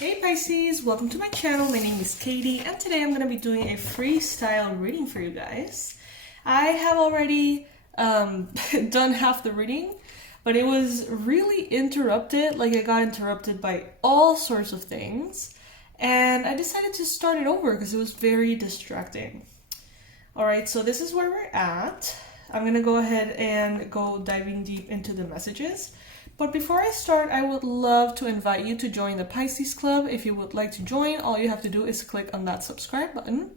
Hey Pisces, welcome to my channel. My name is Katie and today I'm going to be doing a freestyle reading for you guys. I have already done half the reading, but it was really interrupted. Like I got interrupted by all sorts of things and I decided to start it over because it was very distracting. Alright, so this is where we're at. I'm going to go ahead and go diving deep into the messages. But before I start, I would love to invite you to join the Pisces Club. If you would like to join, all you have to do is click on that subscribe button.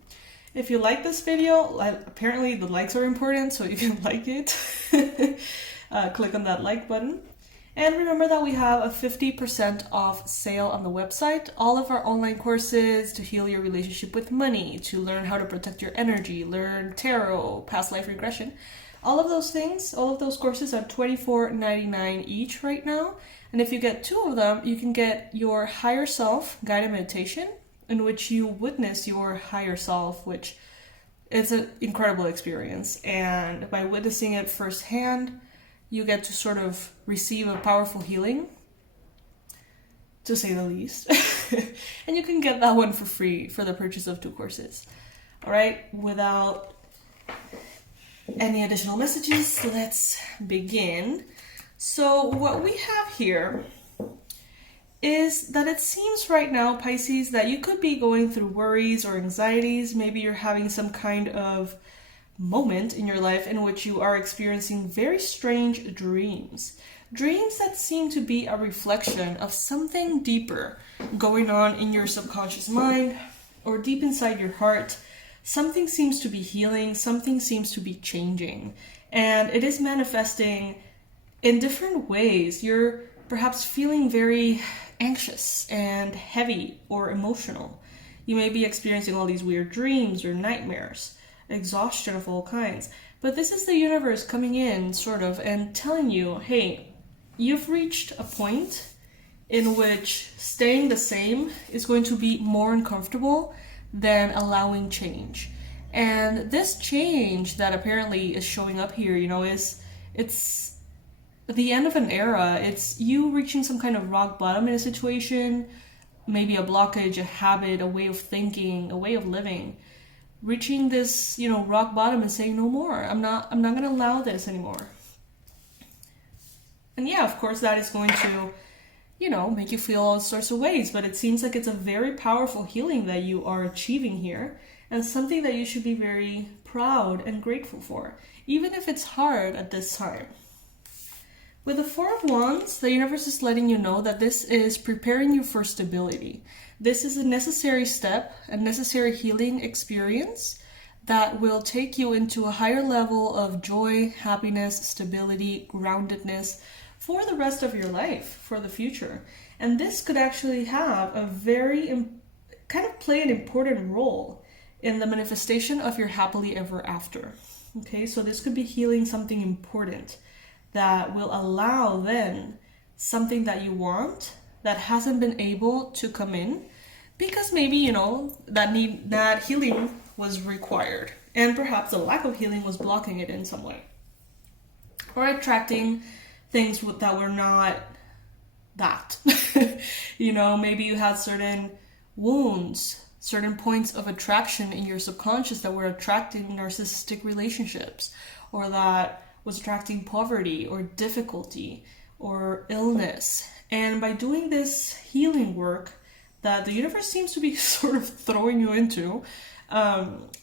If you like this video, apparently the likes are important, so if you like it, click on that like button. And remember that we have a 50% off sale on the website. All of our online courses to heal your relationship with money, to learn how to protect your energy, learn tarot, past life regression. All of those things, all of those courses are $24.99 each right now. And if you get 2 of them, you can get your higher self guided meditation in which you witness your higher self, which is an incredible experience. And by witnessing it firsthand, you get to sort of receive a powerful healing, to say the least. And you can get that one for free for the purchase of 2 courses. All right, without any additional messages, let's begin. So what we have here is that it seems right now, Pisces, that you could be going through worries or anxieties. Maybe you're having some kind of moment in your life in which you are experiencing very strange dreams. Dreams that seem to be a reflection of something deeper going on in your subconscious mind or deep inside your heart. Something seems to be healing, something seems to be changing, and it is manifesting in different ways. You're perhaps feeling very anxious and heavy or emotional. You may be experiencing all these weird dreams or nightmares, exhaustion of all kinds, but this is the universe coming in, sort of, and telling you, hey, you've reached a point in which staying the same is going to be more uncomfortable than allowing change. And this change that apparently is showing up here, it's the end of an era. It's you reaching some kind of rock bottom in a situation, maybe a blockage, a habit, a way of thinking, a way of living. Reaching this, rock bottom and saying no more. I'm not gonna allow this anymore. And yeah, of course that is going to make you feel all sorts of ways, but it seems like it's a very powerful healing that you are achieving here, and something that you should be very proud and grateful for, even if it's hard at this time. With the 4 of Wands, the universe is letting you know that this is preparing you for stability. This is a necessary step, a necessary healing experience that will take you into a higher level of joy, happiness, stability, groundedness, for the rest of your life, for the future. And this could actually have a play an important role in the manifestation of your happily ever after. Okay, so this could be healing something important that will allow then something that you want that hasn't been able to come in because maybe, that healing was required and perhaps the lack of healing was blocking it in some way. Or attracting things that were not that. Maybe you had certain wounds, certain points of attraction in your subconscious that were attracting narcissistic relationships, or that was attracting poverty or difficulty or illness. And by doing this healing work that the universe seems to be sort of throwing you into,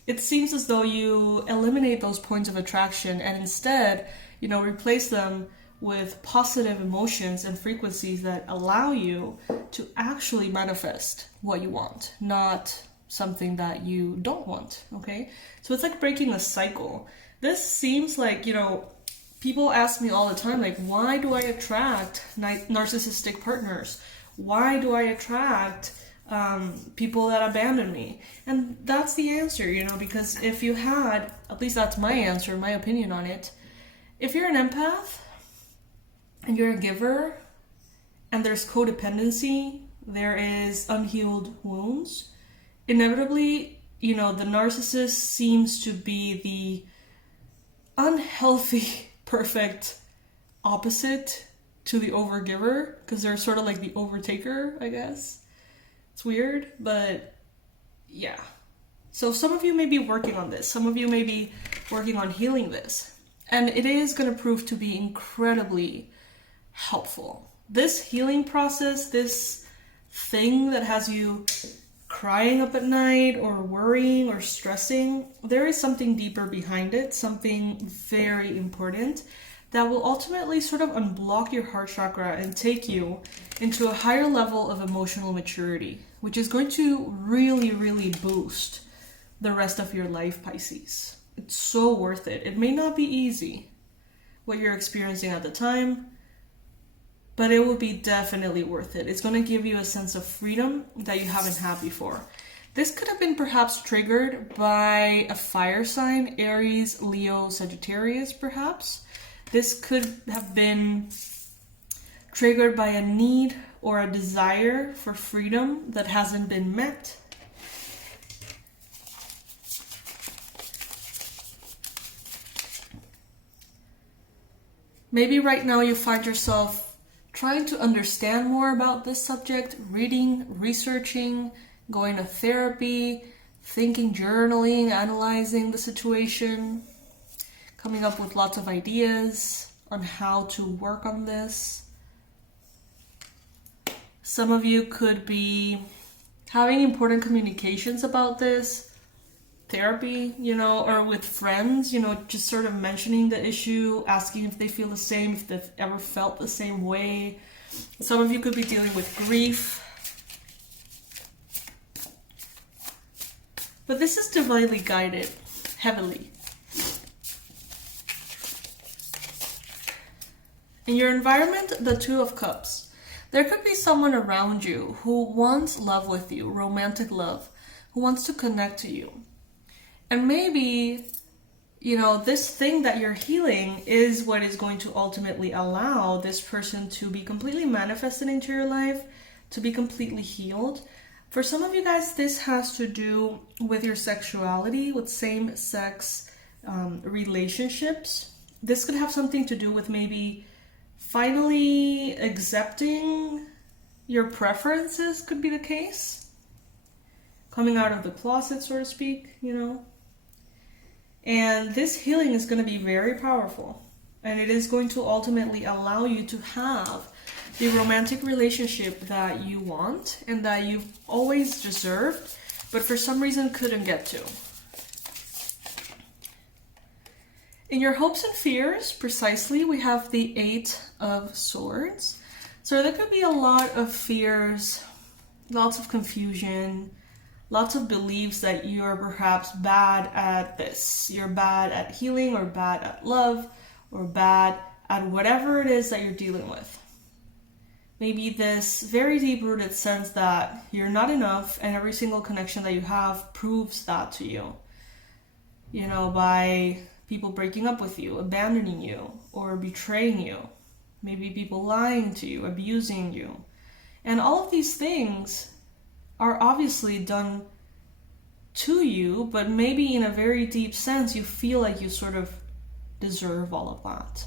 it seems as though you eliminate those points of attraction and instead, replace them with positive emotions and frequencies that allow you to actually manifest what you want, not something that you don't want, okay? So it's like breaking a cycle. This seems like, people ask me all the time, like, why do I attract narcissistic partners? Why do I attract people that abandon me? And that's the answer, because if you had, at least that's my answer, my opinion on it, if you're an empath, and you're a giver, and there's codependency, there is unhealed wounds, inevitably, the narcissist seems to be the unhealthy, perfect opposite to the overgiver, because they're sort of like the overtaker, I guess. It's weird, but yeah. So some of you may be working on this. Some of you may be working on healing this. And it is going to prove to be incredibly helpful. This healing process, this thing that has you crying up at night or worrying or stressing, there is something deeper behind it, something very important that will ultimately sort of unblock your heart chakra and take you into a higher level of emotional maturity, which is going to really, really boost the rest of your life, Pisces. It's so worth it. It may not be easy, what you're experiencing at the time, but it will be definitely worth it. It's going to give you a sense of freedom that you haven't had before. This could have been perhaps triggered by a fire sign, Aries, Leo, Sagittarius, perhaps. This could have been triggered by a need or a desire for freedom that hasn't been met. Maybe right now you find yourself trying to understand more about this subject, reading, researching, going to therapy, thinking, journaling, analyzing the situation, coming up with lots of ideas on how to work on this. Some of you could be having important communications about this, therapy, or with friends, just sort of mentioning the issue, asking if they feel the same, if they've ever felt the same way. Some of you could be dealing with grief. But this is divinely guided, heavily. In your environment, the Two of Cups. There could be someone around you who wants love with you, romantic love, who wants to connect to you. And maybe, this thing that you're healing is what is going to ultimately allow this person to be completely manifested into your life, to be completely healed. For some of you guys, this has to do with your sexuality, with same-sex relationships. This could have something to do with maybe finally accepting your preferences, could be the case. Coming out of the closet, so to speak, And this healing is going to be very powerful. And it is going to ultimately allow you to have the romantic relationship that you want and that you've always deserved, but for some reason couldn't get to. In your hopes and fears, precisely, we have the Eight of Swords. So there could be a lot of fears, lots of confusion, lots of beliefs that you're perhaps bad at this. You're bad at healing, or bad at love, or bad at whatever it is that you're dealing with. Maybe this very deep-rooted sense that you're not enough, and every single connection that you have proves that to you. By people breaking up with you, abandoning you, or betraying you. Maybe people lying to you, abusing you. And all of these things are obviously done to you, but maybe in a very deep sense, you feel like you sort of deserve all of that.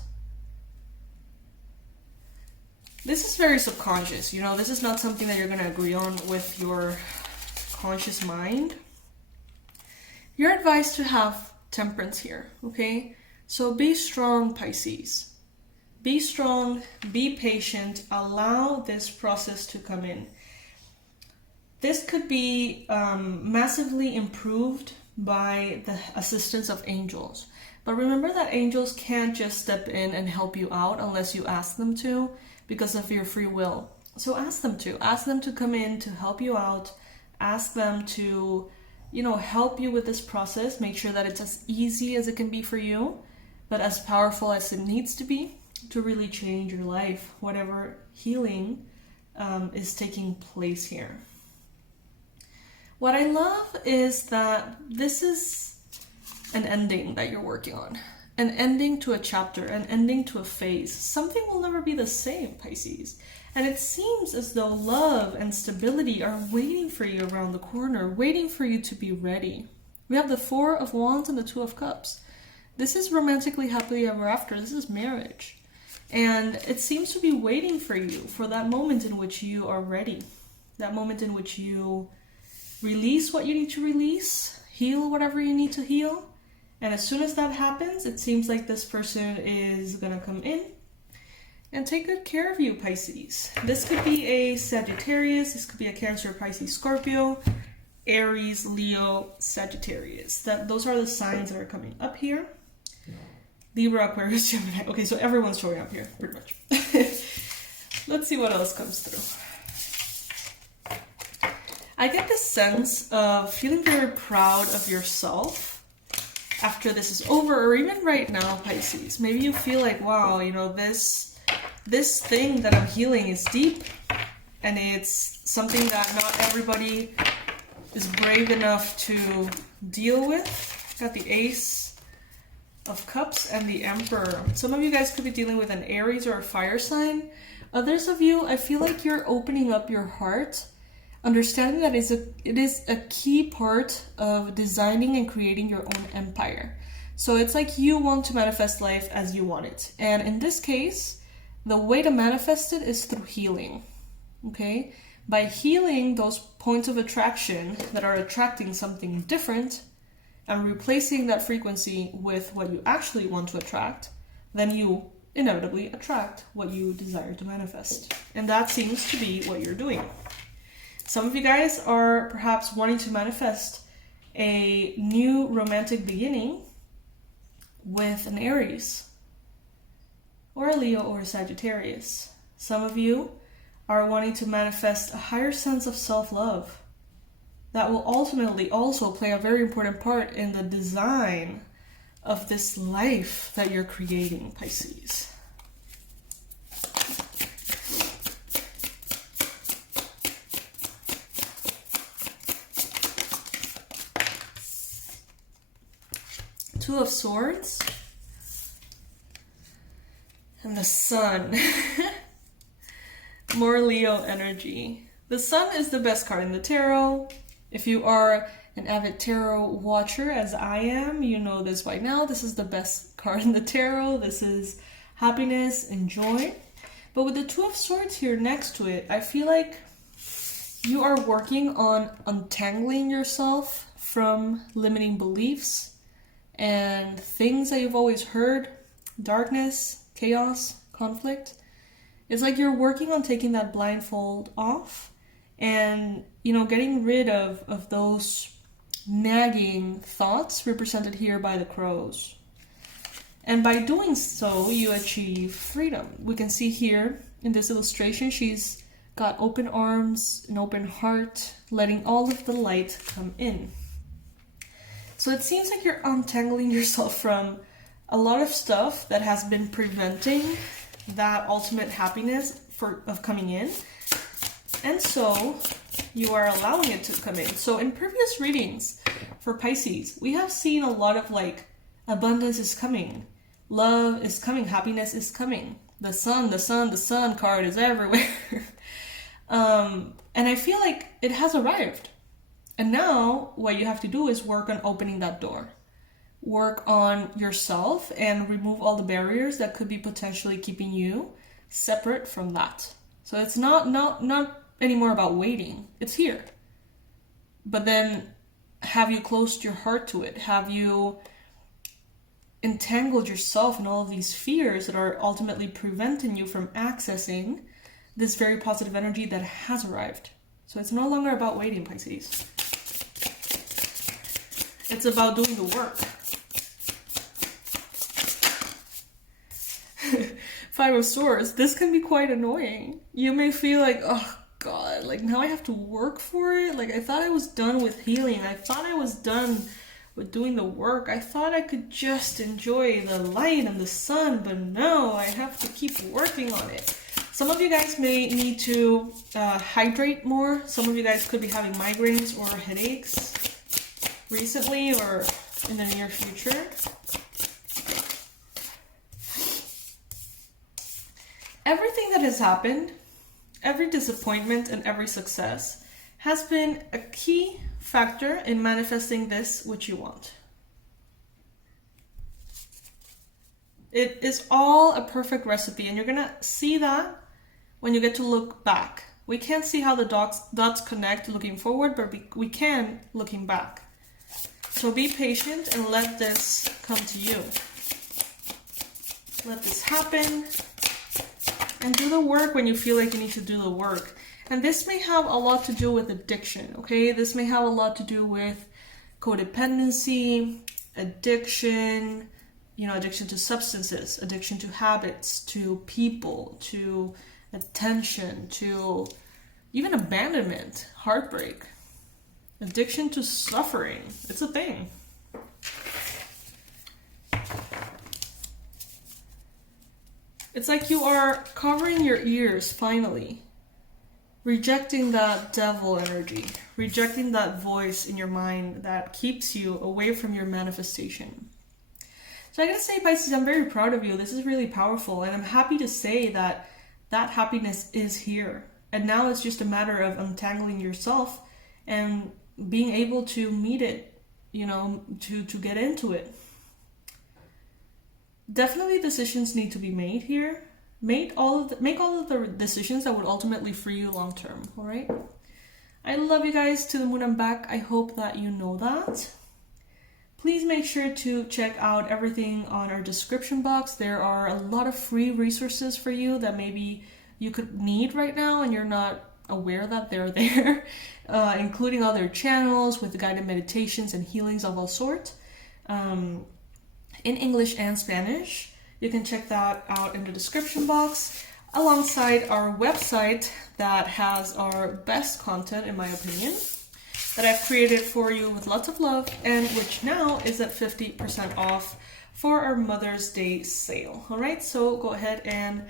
This is very subconscious, this is not something that you're going to agree on with your conscious mind. You're advised to have temperance here, okay? So be strong, Pisces. Be strong, be patient, allow this process to come in. This could be massively improved by the assistance of angels. But remember that angels can't just step in and help you out unless you ask them to, because of your free will. So ask them to. Ask them to come in to help you out. Ask them to, help you with this process. Make sure that it's as easy as it can be for you, but as powerful as it needs to be to really change your life, whatever healing is taking place here. What I love is that this is an ending that you're working on. An ending to a chapter, an ending to a phase. Something will never be the same, Pisces. And it seems as though love and stability are waiting for you around the corner, waiting for you to be ready. We have the Four of Wands and the Two of Cups. This is romantically happily ever after. This is marriage. And it seems to be waiting for you, for that moment in which you are ready. that moment in which you release what you need to release, heal whatever you need to heal. And as soon as that happens, it seems like this person is gonna come in and take good care of you, Pisces. This could be a Sagittarius, this could be a Cancer, Pisces, Scorpio, Aries, Leo, Sagittarius. Those are the signs that are coming up here. Libra, Aquarius, Gemini. Okay, so everyone's showing up here, pretty much. Let's see what else comes through. I get this sense of feeling very proud of yourself after this is over, or even right now, Pisces. Maybe you feel like, wow, you know, this thing that I'm healing is deep, and it's something that not everybody is brave enough to deal with. Got the Ace of Cups and the Emperor. Some of you guys could be dealing with an Aries or a fire sign. Others of you, I feel like you're opening up your heart, understanding that it is a key part of designing and creating your own empire. So it's like you want to manifest life as you want it. And in this case, the way to manifest it is through healing. Okay? By healing those points of attraction that are attracting something different and replacing that frequency with what you actually want to attract, then you inevitably attract what you desire to manifest. And that seems to be what you're doing. Some of you guys are perhaps wanting to manifest a new romantic beginning with an Aries, or a Leo, or a Sagittarius. Some of you are wanting to manifest a higher sense of self-love that will ultimately also play a very important part in the design of this life that you're creating, Pisces. Two of Swords and the Sun. More Leo energy. The Sun is the best card in the tarot. If you are an avid tarot watcher, as I am, you know this by now. This is the best card in the tarot. This is happiness and joy. But with the Two of Swords here next to it, I feel like you are working on untangling yourself from limiting beliefs and things that you've always heard, darkness, chaos, conflict. It's like you're working on taking that blindfold off and, you know, getting rid of those nagging thoughts represented here by the crows. And by doing so, you achieve freedom. We can see here in this illustration, she's got open arms, an open heart, letting all of the light come in. So it seems like you're untangling yourself from a lot of stuff that has been preventing that ultimate happiness of coming in. And so you are allowing it to come in. So in previous readings for Pisces, we have seen a lot of like abundance is coming, love is coming, happiness is coming. The sun card is everywhere. And I feel like it has arrived. And now what you have to do is work on opening that door. Work on yourself and remove all the barriers that could be potentially keeping you separate from that. So it's not anymore about waiting. It's here. But then have you closed your heart to it? Have you entangled yourself in all of these fears that are ultimately preventing you from accessing this very positive energy that has arrived? So it's no longer about waiting, Pisces. It's about doing the work. Five of Swords. This can be quite annoying. You may feel like, oh God, like now I have to work for it. Like I thought I was done with healing. I thought I was done with doing the work. I thought I could just enjoy the light and the sun, but no, I have to keep working on it. Some of you guys may need to hydrate more. Some of you guys could be having migraines or headaches recently or in the near future. Everything that has happened, every disappointment and every success has been a key factor in manifesting this which you want. It is all a perfect recipe, and you're gonna see that when you get to look back We can't see how the dots connect looking forward, but we can looking back. So be patient and let this come to you. Let this happen. And do the work when you feel like you need to do the work. And this may have a lot to do with addiction, okay? This may have a lot to do with codependency, addiction, you know, addiction to substances, addiction to habits, to people, to attention, to even abandonment, heartbreak, addiction to suffering. It's a thing. It's like you are covering your ears, finally. Rejecting that devil energy. Rejecting that voice in your mind that keeps you away from your manifestation. So I gotta say, Pisces, I'm very proud of you. This is really powerful. And I'm happy to say that that happiness is here. And now it's just a matter of untangling yourself and being able to meet it, you know, to get into it. Definitely decisions need to be made here. Make all of the decisions that would ultimately free you long term, all right? I love you guys. To the moon and back. I hope that you know that. Please make sure to check out everything on our description box. There are a lot of free resources for you that maybe you could need right now and you're not aware that they're there, including other channels with guided meditations and healings of all sorts. In English and Spanish. You can check that out in the description box, alongside our website that has our best content, in my opinion, that I've created for you with lots of love, and which now is at 50% off for our Mother's Day sale. All right, so go ahead and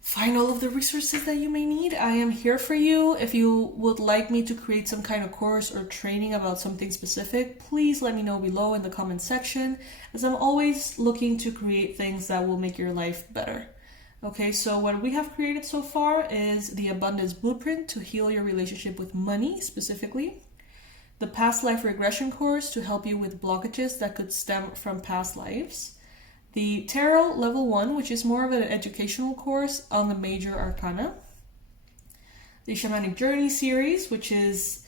find all of the resources that you may need. I am here for you. If you would like me to create some kind of course or training about something specific, please let me know below in the comment section, as I'm always looking to create things that will make your life better. Okay, so what we have created so far is the Abundance Blueprint to heal your relationship with money specifically, the Past Life Regression course to help you with blockages that could stem from past lives, the Tarot Level 1, which is more of an educational course on the major arcana. The Shamanic Journey series, which is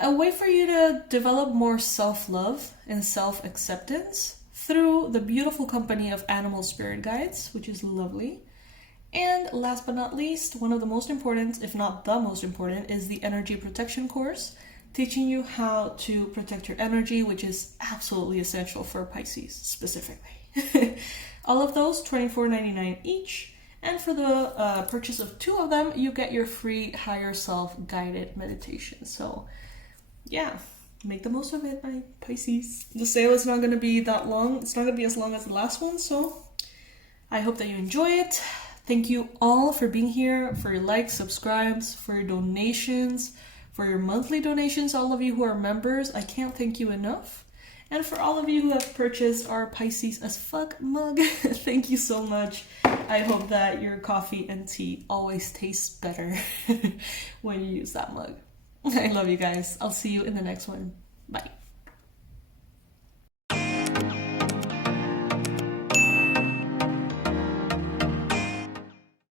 a way for you to develop more self-love and self-acceptance through the beautiful company of animal spirit guides, which is lovely. And last but not least, one of the most important, if not the most important, is the Energy Protection course, teaching you how to protect your energy, which is absolutely essential for Pisces specifically. All of those $24.99 each, and for the purchase of 2 of them you get your free higher self guided meditation. So yeah, make the most of it, my Pisces. The sale is not going to be that long. It's not going to be as long as the last one, so I hope that you enjoy it. Thank you all for being here, for your likes, subscribes, for your donations, for your monthly donations. All of you who are members, I can't thank you enough. And for all of you who have purchased our Pisces as fuck mug, thank you so much. I hope that your coffee and tea always tastes better when you use that mug. I love you guys. I'll see you in the next one. Bye.